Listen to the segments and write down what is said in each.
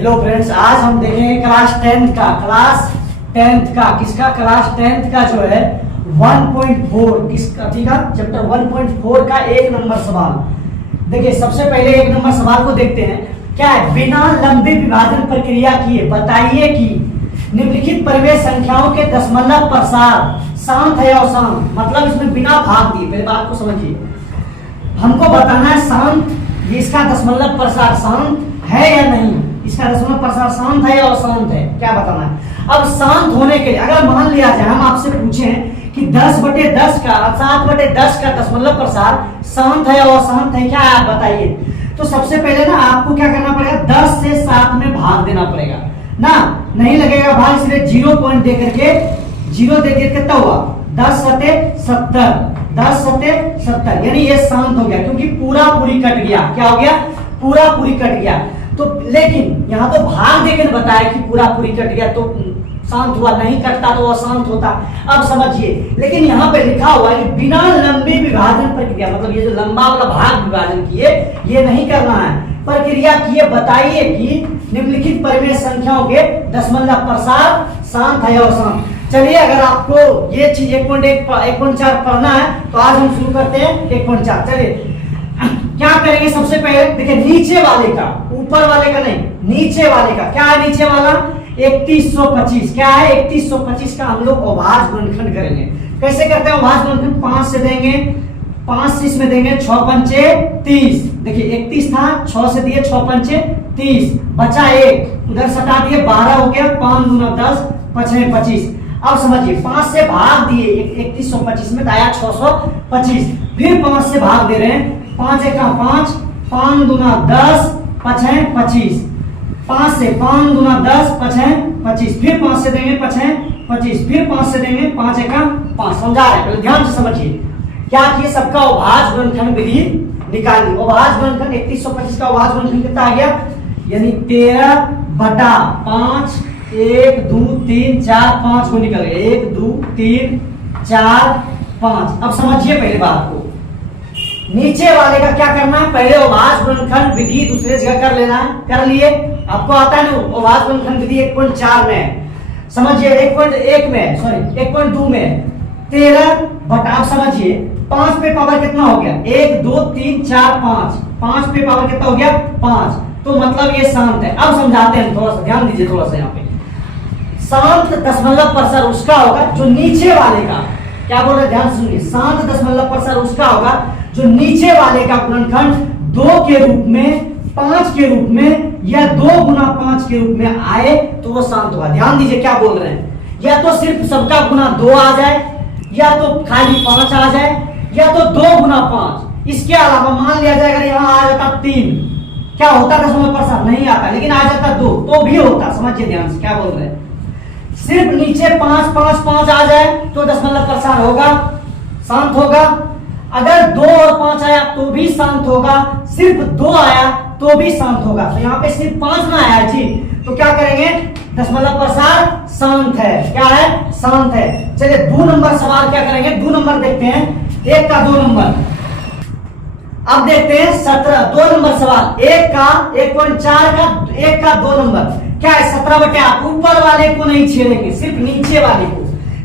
Hello friends, आज हम देखेंगे क्लास 10th का जो है 1.4 किसका ठीक है चैप्टर 1.4 का 1 नंबर सवाल। देखिए सबसे पहले 1 नंबर सवाल को देखते हैं। क्या है, बिना लंबी विभाजन प्रक्रिया किए बताइए कि निम्नलिखित परिमेय संख्याओं के दशमलव प्रसार शांत है या अशांत। मतलब इसमें बिना भाग दिए, पहले बात को समझिए, हमको बताना है शांत, ये इसका दशमलव प्रसार शांत है या नहीं, इसका दशमलव प्रसार शांत है या अशांत है, क्या बताना है। अब शांत होने के लिए अगर मान लिया जाए, हम आपसे पूछें कि 10/10 का 7/10 का दशमलव प्रसार शांत है या अशांत है, क्या आप बताइए। तो सबसे पहले ना आपको क्या करना पड़ेगा, 10 से 7 में भाग देना पड़ेगा ना, नहीं लगेगा भाग, इसलिए 0 पॉइंट दे करके 0 दे कितना हुआ 10 सते 70, 10 सते 70, यानी ये शांत हो गया क्योंकि पूरा पूरी कट गया। क्या हो गया, पूरा पूरी कट गया। तो लेकिन यहाँ तो भाग देकर बताया कि पूरा पूरी कट गया तो शांत हुआ, नहीं कटता तो अशांत होता। अब समझिए, लेकिन यहाँ पे लिखा हुआ है कि बिना लंबी विभाजन प्रक्रिया, मतलब ये जो लंबा वाला भाग विभाजन किए ये नहीं करना है, प्रक्रिया किए बताइए कि निम्नलिखित परिमेय संख्याओं के दशमलव प्रसार शांत है या अशांत। चलिए, अगर आपको ये चीज 1.4 पढ़ना है तो आज हम शुरू करते हैं 1.4। चलिए क्या करेंगे, सबसे पहले देखिए नीचे वाले का, ऊपर वाले का नहीं, नीचे वाले का। क्या है नीचे वाला, 3125। क्या है 3125 का हम लोग अभाज्य गुणनखंड करेंगे। कैसे करते हैं अभाज्य गुणनखंड, 5 से देंगे, 5 से इसमें देंगे, 6 पंचे 30। देखिए 31 था, 6 से दिए, 6 पंचे 30, बचा 1, उधर सटा दिए, 12 हो गया, 5 दूना 10, 5 6 25। अब समझिए 5 से भाग दिए 3125 में, आया 625, फिर 5 से भाग दे रहे हैं, 5 1 5, 5 दूना 10, 5 6 25, 5 से 5 दूना 10, 5 6 25, फिर 5 से देंगे, 5 6 25, फिर 5 से देंगे, 5 1 5। समझा रहे, पहले ध्यान से समझिए क्या किए, सबका अभाज्य गुणनखंड विधि निकाली। अभाज्य गुणनखंड 3125 का अभाज्य गुणनखंड कितना आ गया, यानी 13/5, 1 2 3 4 5 को निकल गया, 1 2 3 4 5। अब समझिए पहले बात को, नीचे वाले का क्या करना है, पहले अभाज्य गुणनखंड विधि दूसरे जगह कर लेना है, कर लिए, आपको आता है ना अभाज्य गुणनखंड विधि 1.4 में। समझिए 1.1 में, सॉरी 1.2 में 13/, आप समझिए 5 पे पावर कितना हो गया, 1 2 3 4 5, 5 पे पावर कितना हो गया 5, तो मतलब ये शांत है। अब समझाते हैं, थोड़ा सा ध्यान दीजिए, थोड़ा सा यहाँ पे शांत दशमलव प्रसार उसका होगा जो नीचे वाले का, क्या बोल रहे हैं ध्यान सुनिए, शांत दशमलव प्रसार उसका होगा जो नीचे वाले का गुणनखंड 2 के रूप में, 5 के रूप में या 2 गुना 5 के रूप में आए तो वो शांत होगा। ध्यान दीजिए क्या बोल रहे हैं, या तो सिर्फ सबका गुना 2 आ जाए, या तो खाली 5 आ जाए, या तो 2 गुना 5। इसके अलावा मान लिया जाए अगर यहाँ आ जाता 3, क्या होता दशमलव प्रसार, नहीं आता, लेकिन आ जाता 2 तो भी होता। समझिए ध्यान से क्या बोल रहे हैं, सिर्फ नीचे 5 5 5 आ जाए तो दशमलव प्रसार होगा, शांत होगा। अगर 2 और 5 आया तो भी शांत होगा, सिर्फ 2 आया तो भी शांत होगा। तो यहाँ पे सिर्फ 5 ना आया जी, तो क्या करेंगे, दशमलव प्रसार शांत है। क्या है, शांत है। चलिए 2 नंबर सवाल क्या करेंगे, 2 नंबर देखते हैं, 1 का 2 नंबर। अब देखते हैं 2 नंबर सवाल, 1 का 1.4 का 1 का 2 नंबर। क्या है 17/8, ऊपर वाले को नहीं छेड़ेंगे, सिर्फ नीचे वाले को।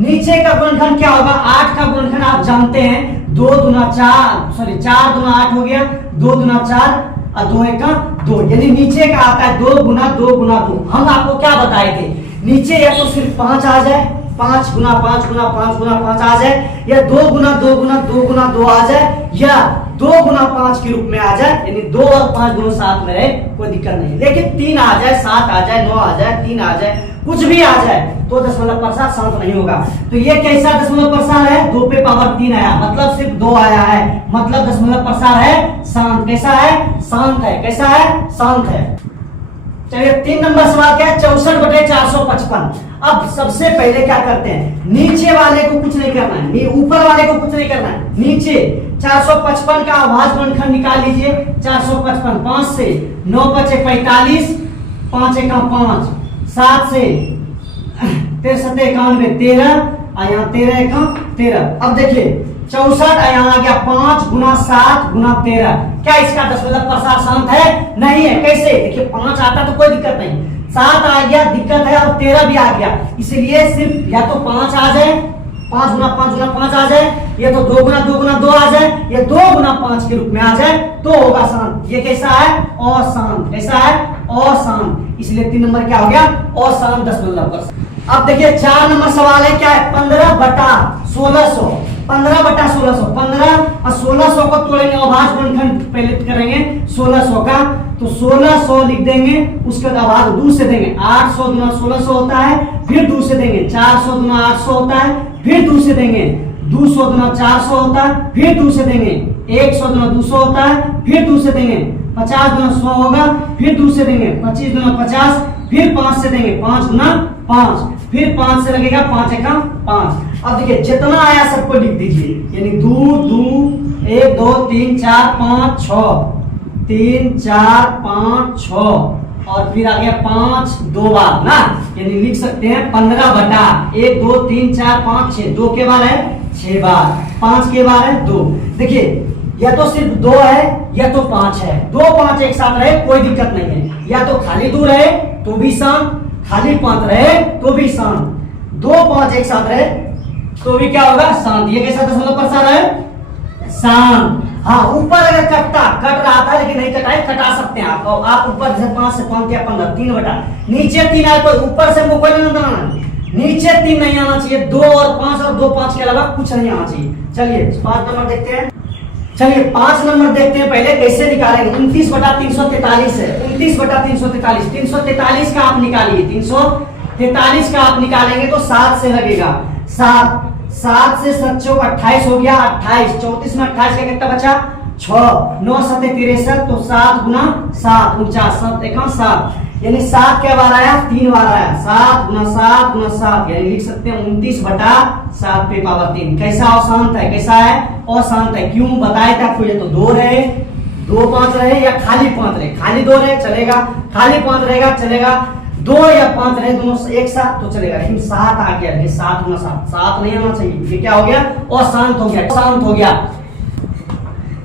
नीचे का गुणनखंड क्या होगा, 8 का गुणनखंड आप जानते हैं, 2 दूना 4, सॉरी 4 दूना 8 हो गया, 2 दूना 4 और 2 1 2, यानी नीचे का आता है 2 गुना 2 गुना 2। हम आपको क्या बताए थे, नीचे या तो सिर्फ 5 आ जाए, 5 गुना 5 गुना 5 गुना 5 आ जाए, या 2 गुना 2 गुना 2 गुना 2 आ जाए, या 2 गुना 5 के रूप में आ जाए, यानी 2 और 5 दोनों साथ में रहे, कोई दिक्कत नहीं। लेकिन 3 आ जाए, 7 आ जाए, 9 आ जाए, 3 आ जाए, कुछ भी आ जाए तो दशमलव प्रसार शांत नहीं होगा। तो ये कैसा दशमलव प्रसार है, 2 पे पावर 3 आया, मतलब सिर्फ 2 आया है, मतलब दशमलव प्रसार है शांत। कैसा है, शांत है। कैसा है, शांत है। चलिए 3 नंबर सवाल क्या है, 64/455। अब सबसे पहले क्या करते हैं, नीचे वाले को कुछ नहीं करना है, ऊपर वाले को कुछ नहीं करना है, नीचे 455 का अभाज्य गुणनखंड निकाल लीजिए। 455, 5 से 9 5 45, 5 1 5, 7 से 13 7 91 13, और यहाँ 13 1 13। अब देखिए 64, यहाँ आ गया 5 गुना 7 गुना 13। क्या इसका दशमलव प्रसार शांत है? नहीं है। कैसे? देखिए 5 आता तो कोई दिक्कत नहीं, 7 आ गया दिक्कत है, और 13 भी आ गया। इसलिए सिर्फ या तो 5 आ जाए, 5 गुना 5 गुना 5 आ जाए, ये तो 2 गुना 2 गुना 2 आ जाए, ये 2 गुना 5 के रूप में आ जाए तो होगा शांत। ये कैसा है? अशांत। कैसा है? अशांत। इसलिए 3 नंबर क्या हो गया? अशांत दशमलव प्रसार। अब देखिए 4 नंबर सवाल है, क्या है? 15 बटा 1600। 15 बटा 1600, 15 और 1600 को तोड़ेंगे, अभाज्य गुणनखंड पहले करेंगे 1600 का, तो 1600 लिख देंगे, उसके बाद अभाज्य 2 से देंगे। 800 गुना 1600 होता है, फिर 2 से देंगे। 400 गुना 800 होता है, फिर 2 से देंगे। 200 गुना 400 होता है, फिर 2 से देंगे। 100 गुना 200 होता है, फिर 2 से देंगे। 50 गुना 100 होगा, फिर 2 से देंगे। 25 गुना 50, फिर 5 से देंगे। 5 गुना 5, फिर 5 से लगेगा, 5 एका 5। अब देखिए जितना आया सबको लिख दीजिए, यानी 2 2 1 2 3 4 5 6, 3 4 5 6, और फिर आ गया 5 2 बार ना, यानी लिख सकते हैं 15 बटा 1 2 3 4 5 6। 2 के बार है 6 बार, 5 के बार है 2। देखिए या तो सिर्फ 2 है या तो 5 है। 2 5 एक साथ रहे कोई दिक्कत नहीं है, या तो खाली 2 रहे तो भी शांत, खाली 5 रहे तो भी शांत, 2 5 एक साथ रहे तो भी क्या होगा? शांत। ये कैसा दशमलव प्रसार है? शांत। हाँ, ऊपर अगर कट रहा था लेकिन नहीं कटा है, कटा सकते हैं आप। और आप ऊपर से 5 से 5 या 15, 3 बटा, नीचे 3 आए तो ऊपर से हमको कोई नहीं बनाना, नीचे 3 नहीं आना चाहिए। 2 और 5 और 2 5 के अलावा कुछ नहीं आना चाहिए। चलिए 5 नंबर देखते हैं। चलिए 5 नंबर देखते हैं पहले कैसे निकालेंगे। 29 बटा 343 है। 29 बटा 343, 343 का आप निकालिए, 343 का आप निकालेंगे तो 7 से लगेगा। 7 से 7 चौक 28 हो गया, 28, 34 में 28 का कितना बचा? 6, 9 7 63, तो 7 गुना 7 49, 7 एका 7, यानी 7 क्या बार आया? 3 बार आया। 7 गुना 7 गुना 7, यानी लिख सकते हैं 29 बटा 7 पे पावर 3। कैसा? अशांत है। कैसा है? अशांत है। क्यों बताए थे आपको? ये तो 2 रहे, 2 5 रहे, या खाली 5 रहे। खाली 2 रहे चलेगा, खाली 5 रहेगा चलेगा, 2 या 5 रहे दोनों एक साथ तो चलेगा, लेकिन 7 आ गया। 7 गुना 7 नहीं आना चाहिए। ये क्या हो गया? अशांत हो गया, अशांत हो गया।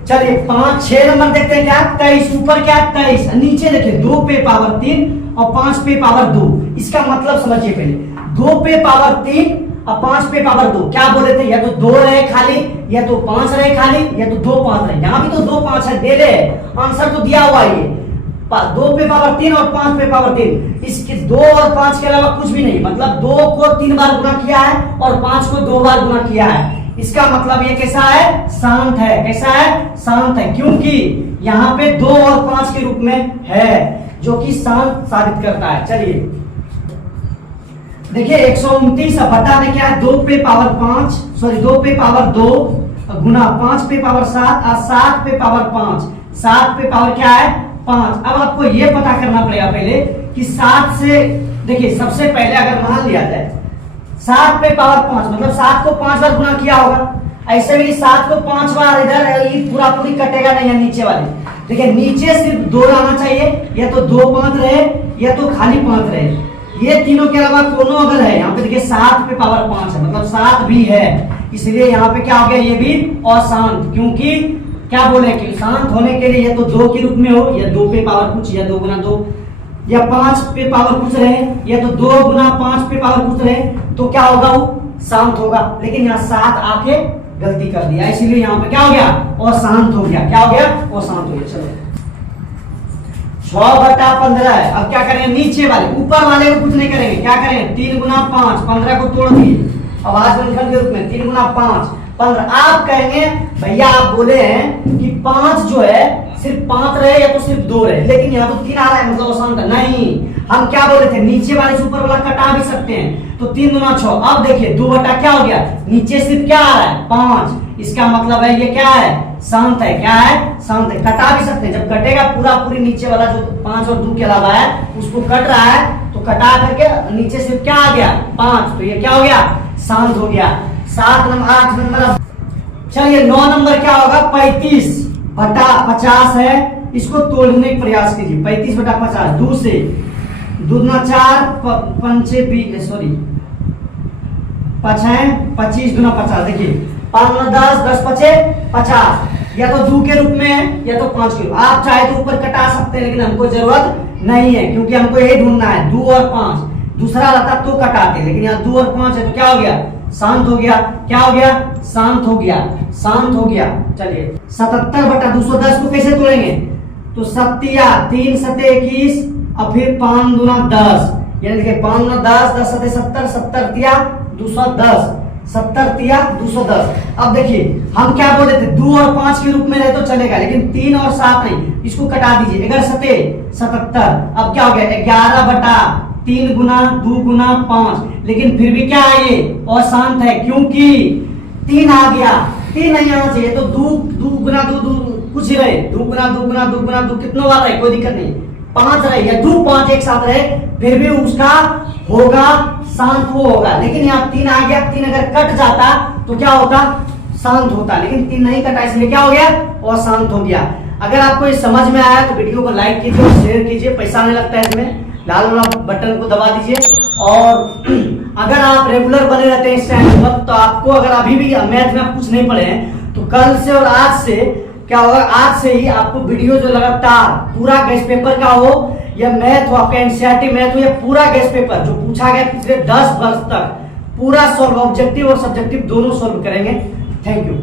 चलिए 6 नंबर देखते हैं। क्या? 23। ऊपर क्या? 23, नीचे देखिए 2 पे पावर 3 और 5 पे पावर 2। इसका मतलब समझिए पहले, 2 पे पावर 3 और 5 पे पावर 2। क्या बोले थे? या तो 2 रहे खाली, या तो 5 रहे खाली, या तो 2 5 रहे। यहाँ भी तो 2 5 है, दे दे आंसर तो दिया हुआ है। 2 पे पावर 3 और 5 पे पावर 3, इसके 2 और 5 के अलावा कुछ भी नहीं। मतलब 2 को 3 बार गुना किया है और 5 को 2 बार गुना किया है। इसका मतलब ये कैसा है? शांत है। कैसा है? शांत है, क्योंकि यहाँ पे 2 और 5 के रूप में है, जो कि शांत साबित करता है। चलिए देखिए 129 बटा में क्या है? 2 पे पावर 5, सॉरी 2 पे पावर 2 गुना 5 पे पावर 7 और 7 पे पावर 5। 7 पे पावर क्या है? 5। अब आपको ये पता करना पड़ेगा पहले कि 7 से, देखिए सबसे पहले अगर मान लिया जाए 7 पे पावर 5, मतलब 7 को 5 बार गुना किया होगा। ऐसे भी 7 को 5 बार इधर पूरा पूरी कटेगा नहीं है नीचे वाले। देखिए नीचे सिर्फ 2 आना चाहिए, या तो 2 5 रहे या तो खाली 5 रहे। ये तीनों के अलावा दोनों अगर है, यहाँ पे देखिए 7 पे पावर 5 है, मतलब 7 भी है। इसलिए यहाँ पे क्या हो गया? ये भी अशांत, क्योंकि क्या बोले कि शांत होने के लिए या तो 2 के रूप में हो, या 2 पे पावर कुछ, या 2 गुना 2, या 5 पे पावर कुछ रहे, या तो 2 गुना 5 पे पावर कुछ रहे, तो क्या होगा? वो शांत होगा। लेकिन यहाँ 7 आके गलती कर दिया, इसीलिए यहाँ पे क्या हो गया? अशांत हो गया। क्या हो गया? अशांत हो गया। चलो 6 बटा 15 है। अब क्या करेंगे? नीचे वाले, ऊपर वाले को कुछ नहीं करेंगे। क्या करेंगे? 3 गुना 5, 15 को तोड़ दिए अभाज्य गुणनखंड के रूप में। 3 गुना 5 15। आप कहेंगे भैया आप बोले हैं कि 5 जो है सिर्फ 5 रहे या तो सिर्फ 2 रहे, लेकिन यहाँ तो 3 आ रहा है, मतलब अशांत है। नहीं, हम क्या बोले थे? नीचे वाले से ऊपर वाला कटा भी सकते हैं, तो 3 गुना 6। अब देखिए 2 बटा क्या हो गया? नीचे सिर्फ क्या आ रहा है? 5। इसका मतलब है ये क्या है? शांत है। क्या है? शांत है। कटा भी सकते हैं, जब कटेगा पूरा पूरी नीचे वाला जो 5 और 2 के अलावा है उसको कट रहा है, तो कटा करके नीचे सिर्फ क्या आ गया? 5, तो ये क्या हो गया? शांत हो गया। 7 नंबर 8 नंबर। चलिए 9 नंबर क्या होगा? 35 बटा 50 है। इसको तोड़ने का प्रयास कीजिए। 35 बटा 50, 2 से 2 गुना 4 5 25 गुना 50। देखिए 5 9 10, 10 5 50, या तो 2 के रूप में है या तो 5 के रूप। आप चाहे तो ऊपर कटा सकते हैं, लेकिन हमको जरूरत नहीं है, क्योंकि हमको यही ढूंढना है 2 और 5। दूसरा रहता तो कटाते, लेकिन यहाँ 2 और 5 है तो क्या हो गया, शांत हो गया। क्या हो गया, शांत हो गया, शांत हो गया। चलिए 77 बटा 210 को कैसे तोड़ेंगे, तो 7 3 7 21 और फिर 5 दूना 10, यानी देखिए 5 दूना 10, 10 7 70, 70 तिया 210, 70 तिया 210। अब देखिए हम क्या बोल रहे थे, 2 और 5 के रूप में रहे तो चलेगा, लेकिन 3 और 7 नहीं, इसको कटा दीजिए। 11 7 77। अब क्या हो गया, 11 बटा 3 गुना 2 गुना 5, लेकिन फिर भी क्या है ये अशांत है, क्योंकि 3 आ गया, 3 नहीं आना चाहिए, तो 2 गुना 2 कुछ ही रहे, 2 गुना 2 गुना 2 गुना 2 कितना वाला है, कोई दिक्कत नहीं, 5 रहे या 2 5 एक साथ रहे, फिर भी उसका होगा शांत, वो होगा। लेकिन यहाँ 3 आ गया, 3 अगर कट जाता तो क्या होता, शांत होता, लेकिन 3 नहीं कटा, इसलिए क्या हो गया, अशांत हो गया। अगर आपको ये समझ में आया तो वीडियो को लाइक कीजिए और शेयर कीजिए, पैसा नहीं लगता है इसमें, लाल वाला बटन को दबा दीजिए। और अगर आप रेगुलर बने रहते हैं इस चैनल पर, तो आपको अगर अभी भी मैथ में आप कुछ नहीं पढ़े हैं, तो कल से और आज से क्या होगा, आज से ही आपको वीडियो जो लगातार पूरा गेस्ट पेपर का हो या मैथ हो, आपका एनसीईआरटी मैथ हो या पूरा गेस्ट पेपर जो पूछा गया पिछले 10 वर्ष तक, पूरा सॉल्व, ऑब्जेक्टिव और सब्जेक्टिव दोनों सॉल्व करेंगे। Thank you.